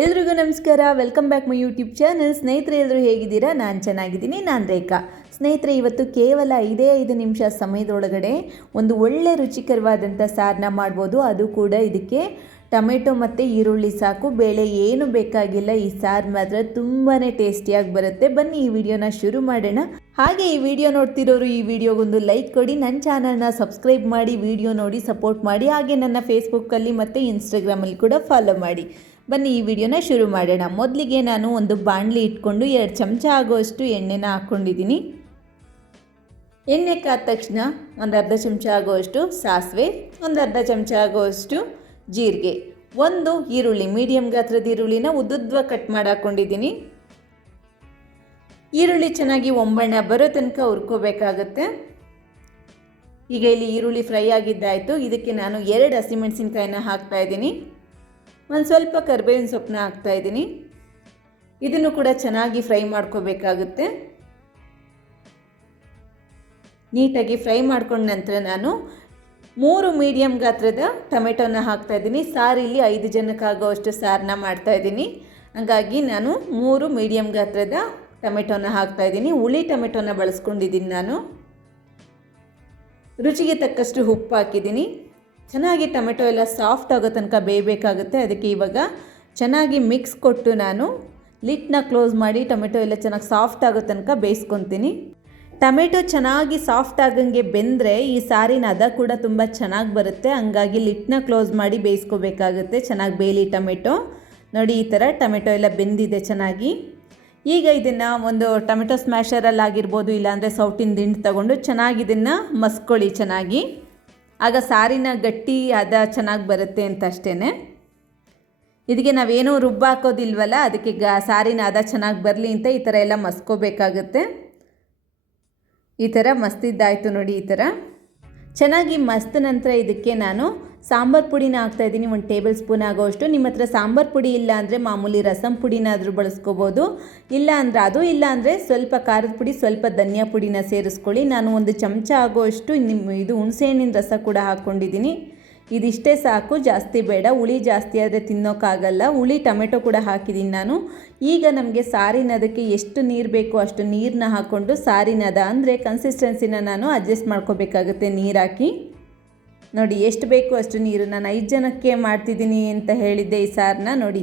ಎಲ್ರಿಗೂ ನಮಸ್ಕಾರ. Welcome back my YouTube channel ಸ್ನೇಹಿತರೆ ಎಲ್ಲರೂ ಹೇಗಿದ್ದೀರಾ? ನಾನು ಚೆನ್ನಾಗಿದ್ದೀನಿ. ನಾನು ರೇಖಾ. ಸ್ನೇಹಿತರೆ, ಇವತ್ತು ಕೇವಲ ಐದೇ ಐದು ನಿಮಿಷ ಸಮಯದೊಳಗಡೆ ಒಂದು ಒಳ್ಳೆ ರುಚಿಕರವಾದಂಥ ಸಾರನ್ನ ಮಾಡ್ಬೋದು. ಅದು ಕೂಡ ಇದಕ್ಕೆ ಟೊಮೆಟೊ ಮತ್ತು ಈರುಳ್ಳಿ ಸಾಕು. ಬೇಳೆ ಏನು ಬೇಕಾಗಿಲ್ಲ, ಈ ಸಾರು ಮಾತ್ರ ತುಂಬಾ ಟೇಸ್ಟಿಯಾಗಿ ಬರುತ್ತೆ. ಬನ್ನಿ, ಈ ವಿಡಿಯೋನ ಶುರು ಮಾಡೋಣ. ಹಾಗೆ ಈ ವಿಡಿಯೋ ನೋಡ್ತಿರೋರು, ಈ ವಿಡಿಯೋಗೊಂದು ಲೈಕ್ ಕೊಡಿ. ನನ್ನ ಚಾನಲ್ನ ಸಬ್ಸ್ಕ್ರೈಬ್ ಮಾಡಿ, ವಿಡಿಯೋ ನೋಡಿ ಸಪೋರ್ಟ್ ಮಾಡಿ. ಹಾಗೆ ನನ್ನ ಫೇಸ್ಬುಕ್ಕಲ್ಲಿ ಮತ್ತು ಇನ್ಸ್ಟಾಗ್ರಾಮಲ್ಲಿ ಕೂಡ ಫಾಲೋ ಮಾಡಿ. ಬನ್ನಿ, ಈ ವಿಡಿಯೋನ ಶುರು ಮಾಡೋಣ. ಮೊದಲಿಗೆ ನಾನು ಒಂದು ಬಾಣಲಿ ಇಟ್ಕೊಂಡು ಎರಡು ಚಮಚ ಆಗುವಷ್ಟು ಎಣ್ಣೆನ ಹಾಕ್ಕೊಂಡಿದ್ದೀನಿ. ಎಣ್ಣೆ ಕಾದ ತಕ್ಷಣ ಒಂದು ಅರ್ಧ ಚಮಚ ಆಗುವಷ್ಟು ಸಾಸಿವೆ, ಒಂದು ಅರ್ಧ ಚಮಚ ಆಗುವಷ್ಟು ಜೀರಿಗೆ, ಒಂದು ಈರುಳ್ಳಿ, ಮೀಡಿಯಂ ಗಾತ್ರದ ಈರುಳ್ಳಿನ ಉದ್ದುದ್ವ ಕಟ್ ಮಾಡಿ ಹಾಕ್ಕೊಂಡಿದ್ದೀನಿ. ಈರುಳ್ಳಿ ಚೆನ್ನಾಗಿ ಒಂಬಣ್ಣ ಬರೋ ತನಕ ಹುರ್ಕೋಬೇಕಾಗತ್ತೆ. ಈಗ ಇಲ್ಲಿ ಈರುಳ್ಳಿ ಫ್ರೈ ಆಗಿದ್ದಾಯಿತು. ಇದಕ್ಕೆ ನಾನು ಎರಡು ಹಸಿಮೆಣಸಿನ್ಕಾಯಿನ ಹಾಕ್ತಾಯಿದ್ದೀನಿ ಒಂದು ಸ್ವಲ್ಪ ಕರ್ಬೇವಿನ ಸೊಪ್ಪನ್ನ ಹಾಕ್ತಾಯಿದ್ದೀನಿ ಇದನ್ನು ಕೂಡ ಚೆನ್ನಾಗಿ ಫ್ರೈ ಮಾಡ್ಕೋಬೇಕಾಗುತ್ತೆ. ನೀಟಾಗಿ ಫ್ರೈ ಮಾಡ್ಕೊಂಡ ನಂತರ ನಾನು ಮೂರು ಮೀಡಿಯಮ್ ಗಾತ್ರದ ಟೊಮೆಟೊನ ಹಾಕ್ತಾಯಿದ್ದೀನಿ ಸಾರು ಇಲ್ಲಿ ಐದು ಜನಕ್ಕಾಗೋವಷ್ಟು ಸಾರನ್ನ ಮಾಡ್ತಾಯಿದ್ದೀನಿ ಹಾಗಾಗಿ ನಾನು ಮೂರು ಮೀಡಿಯಮ್ ಗಾತ್ರದ ಟೊಮೆಟೊನ ಹಾಕ್ತಾಯಿದ್ದೀನಿ ಹುಳಿ ಟೊಮೆಟೊನ ಬಳಸ್ಕೊಂಡಿದ್ದೀನಿ ನಾನು. ರುಚಿಗೆ ತಕ್ಕಷ್ಟು ಉಪ್ಪು ಹಾಕಿದ್ದೀನಿ. ಚೆನ್ನಾಗಿ ಟೊಮೆಟೊ ಎಲ್ಲ ಸಾಫ್ಟ್ ಆಗೋ ತನಕ ಬೇಯಬೇಕಾಗುತ್ತೆ. ಅದಕ್ಕೆ ಇವಾಗ ಚೆನ್ನಾಗಿ ಮಿಕ್ಸ್ ಕೊಟ್ಟು ನಾನು ಲಿಟ್ನ ಕ್ಲೋಸ್ ಮಾಡಿ ಟೊಮೆಟೊ ಎಲ್ಲ ಚೆನ್ನಾಗಿ ಸಾಫ್ಟ್ ಆಗೋ ತನಕ ಬೇಯಿಸ್ಕೊತೀನಿ. ಟೊಮೆಟೊ ಚೆನ್ನಾಗಿ ಸಾಫ್ಟ್ ಆಗಂಗೆ ಬೆಂದರೆ ಈ ಸಾರಿನ ಅದ ಕೂಡ ತುಂಬ ಚೆನ್ನಾಗಿ ಬರುತ್ತೆ. ಹಂಗಾಗಿ ಲಿಟ್ನ ಕ್ಲೋಸ್ ಮಾಡಿ ಬೇಯಿಸ್ಕೋಬೇಕಾಗುತ್ತೆ ಚೆನ್ನಾಗಿ ಬೇಯಲಿ ಟೊಮೆಟೊ. ನೋಡಿ ಈ ಥರ ಟೊಮೆಟೊ ಎಲ್ಲ ಬೆಂದಿದೆ ಚೆನ್ನಾಗಿ. ಈಗ ಇದನ್ನು ಒಂದು ಟೊಮೆಟೊ ಸ್ಮ್ಯಾಶರಲ್ಲಿ ಆಗಿರ್ಬೋದು ಇಲ್ಲಾಂದರೆ ಸೌಟಿನ ದಿಂಡು ತಗೊಂಡು ಚೆನ್ನಾಗಿ ಇದನ್ನು ಮಸ್ಕೊಳ್ಳಿ ಚೆನ್ನಾಗಿ. ಆಗ ಸಾರಿನ ಗಟ್ಟಿ ಅದ ಚೆನ್ನಾಗಿ ಬರುತ್ತೆ ಅಂತ ಅಷ್ಟೇ ಇದಕ್ಕೆ ನಾವೇನೂ ರುಬ್ಬ ಹಾಕೋದಿಲ್ವಲ್ಲ ಅದಕ್ಕೆ ಗ, ಸಾರಿನ ಅದ ಚೆನ್ನಾಗಿ ಬರಲಿ ಅಂತ ಈ ಥರ ಎಲ್ಲ ಮಸ್ಕೋಬೇಕಾಗುತ್ತೆ. ಈ ಥರ ಮಸ್ತಿದ್ದಾಯಿತು ನೋಡಿ ಈ ಥರ ಚೆನ್ನಾಗಿ ಮಸ್ತ್ ನಂತರ ಇದಕ್ಕೆ ನಾನು ಸಾಂಬಾರು ಪುಡಿನ ಹಾಕ್ತಾಯಿದ್ದೀನಿ ಒಂದು ಟೇಬಲ್ ಸ್ಪೂನ್ ಆಗೋಷ್ಟು ನಿಮ್ಮ ಹತ್ರ ಸಾಂಬಾರು ಪುಡಿ ಇಲ್ಲ ಅಂದರೆ ಮಾಮೂಲಿ ರಸಂ ಪುಡಿನಾದರೂ ಬಳಸ್ಕೋಬೋದು. ಇಲ್ಲ ಅಂದರೆ ಅದು ಇಲ್ಲ ಅಂದರೆ ಸ್ವಲ್ಪ ಖಾರದ ಪುಡಿ, ಸ್ವಲ್ಪ ಧನಿಯಾ ಪುಡಿನ ಸೇರಿಸ್ಕೊಳ್ಳಿ. ನಾನು ಒಂದು ಚಮಚ ಆಗೋಷ್ಟು ನಿಮ್ಮ ಇದು ಹುಣಸೆಹಣ್ಣಿನ ರಸ ಕೂಡ ಹಾಕ್ಕೊಂಡಿದ್ದೀನಿ. ಇದಿಷ್ಟೇ ಸಾಕು, ಜಾಸ್ತಿ ಬೇಡ. ಹುಳಿ ಜಾಸ್ತಿ ಆದರೆ ತಿನ್ನೋಕ್ಕಾಗಲ್ಲ ಹುಳಿ, ಟೊಮೆಟೊ ಕೂಡ ಹಾಕಿದ್ದೀನಿ ನಾನು. ಈಗ ನಮಗೆ ಸಾರಿನದಕ್ಕೆ ಎಷ್ಟು ನೀರು ಬೇಕು ಅಷ್ಟು ನೀರನ್ನ ಹಾಕ್ಕೊಂಡು ಸಾರಿನದ ಅಂದರೆ ಕನ್ಸಿಸ್ಟೆನ್ಸಿನ ನಾನು ಅಡ್ಜಸ್ಟ್ ಮಾಡ್ಕೋಬೇಕಾಗುತ್ತೆ ನೀರು ಹಾಕಿ ನೋಡಿ, ಎಷ್ಟು ಬೇಕು ಅಷ್ಟು ನೀರು. ನಾನು ಐದು ಜನಕ್ಕೆ ಮಾಡ್ತಿದ್ದೀನಿ ಅಂತ ಹೇಳಿದ್ದೆ ಈ ಸಾರನ್ನ ನೋಡಿ.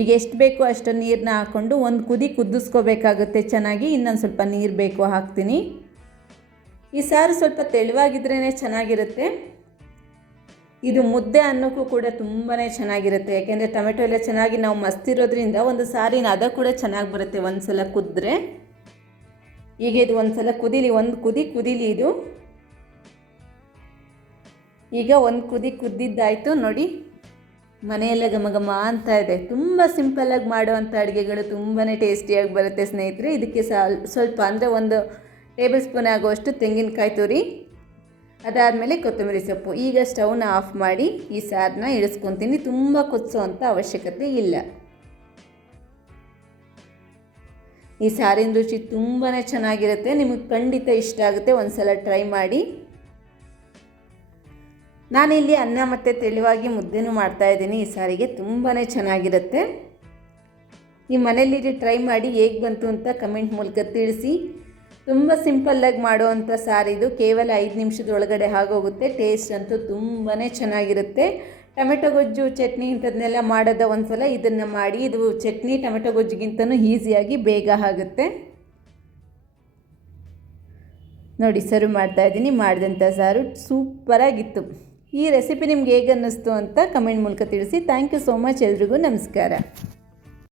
ಈಗ ಎಷ್ಟು ಬೇಕು ಅಷ್ಟು ನೀರನ್ನ ಹಾಕ್ಕೊಂಡು ಒಂದು ಕುದಿ ಕುದಿಸ್ಕೋಬೇಕಾಗುತ್ತೆ ಚೆನ್ನಾಗಿ. ಇನ್ನೊಂದು ಸ್ವಲ್ಪ ನೀರು ಬೇಕು, ಹಾಕ್ತೀನಿ. ಈ ಸಾರು ಸ್ವಲ್ಪ ತೆಳುವಾಗಿದ್ರೇ ಚೆನ್ನಾಗಿರುತ್ತೆ. ಇದು ಮುದ್ದೆ ಅನ್ನೋಕ್ಕೂ ಕೂಡ ತುಂಬಾ ಚೆನ್ನಾಗಿರುತ್ತೆ. ಯಾಕೆಂದರೆ ಟೊಮೆಟೊ ಎಲ್ಲ ಚೆನ್ನಾಗಿ ನಾವು ಮಸ್ತಿರೋದ್ರಿಂದ ಒಂದು ಸಾರಿನ ಅದ ಕೂಡ ಚೆನ್ನಾಗಿ ಬರುತ್ತೆ ಒಂದು ಸಲ ಕುದ್ರೆ. ಈಗ ಇದು ಒಂದು ಸಲ ಕುದೀಲಿ, ಒಂದು ಕುದಿ ಕುದೀಲಿ ಇದು. ಈಗ ಒಂದು ಕುದಿ ಕುದ್ದಿದ್ದಾಯಿತು, ನೋಡಿ. ಮನೆಯಲ್ಲೇ ಘಮ ಘಮ ಅಂತ ಇದೆ. ತುಂಬ ಸಿಂಪಲ್ಲಾಗಿ ಮಾಡುವಂಥ ಅಡುಗೆಗಳು ತುಂಬಾ ಟೇಸ್ಟಿಯಾಗಿ ಬರುತ್ತೆ ಸ್ನೇಹಿತರೆ. ಇದಕ್ಕೆ ಸ್ವಲ್ಪ ಅಂದರೆ ಒಂದು ಟೇಬಲ್ ಸ್ಪೂನ್ ಆಗುವಷ್ಟು ತೆಂಗಿನಕಾಯಿ ತುರಿ, ಅದಾದಮೇಲೆ ಕೊತ್ತಂಬರಿ ಸೊಪ್ಪು. ಈಗ ಸ್ಟವ್ನ ಆಫ್ ಮಾಡಿ ಈ ಸಾರನ್ನ ಇಳಿಸ್ಕೊತೀನಿ. ತುಂಬ ಕುದಿಸೋವಂಥ ಅವಶ್ಯಕತೆ ಇಲ್ಲ. ಈ ಸಾರಿನ ರುಚಿ ತುಂಬಾ ಚೆನ್ನಾಗಿರುತ್ತೆ. ನಿಮಗೆ ಖಂಡಿತ ಇಷ್ಟ ಆಗುತ್ತೆ. ಒಂದು ಸಲ ಟ್ರೈ ಮಾಡಿ. ನಾನಿಲ್ಲಿ ಅನ್ನ ಮತ್ತು ತೆಳುವಾಗಿ ಮುದ್ದೆನೂ ಮಾಡ್ತಾಯಿದ್ದೀನಿ ಈ ಸಾರಿಗೆ ತುಂಬಾ ಚೆನ್ನಾಗಿರುತ್ತೆ. ನಿಮ್ಮ ಮನೇಲಿ ಟ್ರೈ ಮಾಡಿ ಹೇಗೆ ಬಂತು ಅಂತ ಕಮೆಂಟ್ ಮೂಲಕ ತಿಳಿಸಿ. ತುಂಬ ಸಿಂಪಲ್ಲಾಗಿ ಮಾಡುವಂಥ ಸಾರಿದು ಕೇವಲ ಐದು ನಿಮಿಷದೊಳಗಡೆ ಆಗೋಗುತ್ತೆ. ಟೇಸ್ಟ್ ಅಂತೂ ತುಂಬಾ ಚೆನ್ನಾಗಿರುತ್ತೆ. ಟೊಮೆಟೊ ಗೊಜ್ಜು, ಚಟ್ನಿ ಇಂಥದ್ದನ್ನೆಲ್ಲ ಮಾಡೋದ ಒಂದು ಸಲ ಇದನ್ನು ಮಾಡಿ, ಇದು ಚಟ್ನಿ, ಟೊಮೆಟೊ ಗೊಜ್ಜಿಗಿಂತನೂ ಈಸಿಯಾಗಿ ಬೇಗ ಆಗುತ್ತೆ. ನೋಡಿ ಸರ್ವ್ ಮಾಡ್ತಾಯಿದ್ದೀನಿ ಮಾಡಿದಂಥ ಸಾರು ಸೂಪರಾಗಿತ್ತು. ಈ ರೆಸಿಪಿ ನಿಮ್ಗೆ ಹೇಗೆ ಅನ್ನಿಸ್ತು ಅಂತ ಕಮೆಂಟ್ ಮೂಲಕ ತಿಳಿಸಿ. ಥ್ಯಾಂಕ್ ಯು ಸೋ ಮಚ್ ಎಲ್ರಿಗೂ. ನಮಸ್ಕಾರ.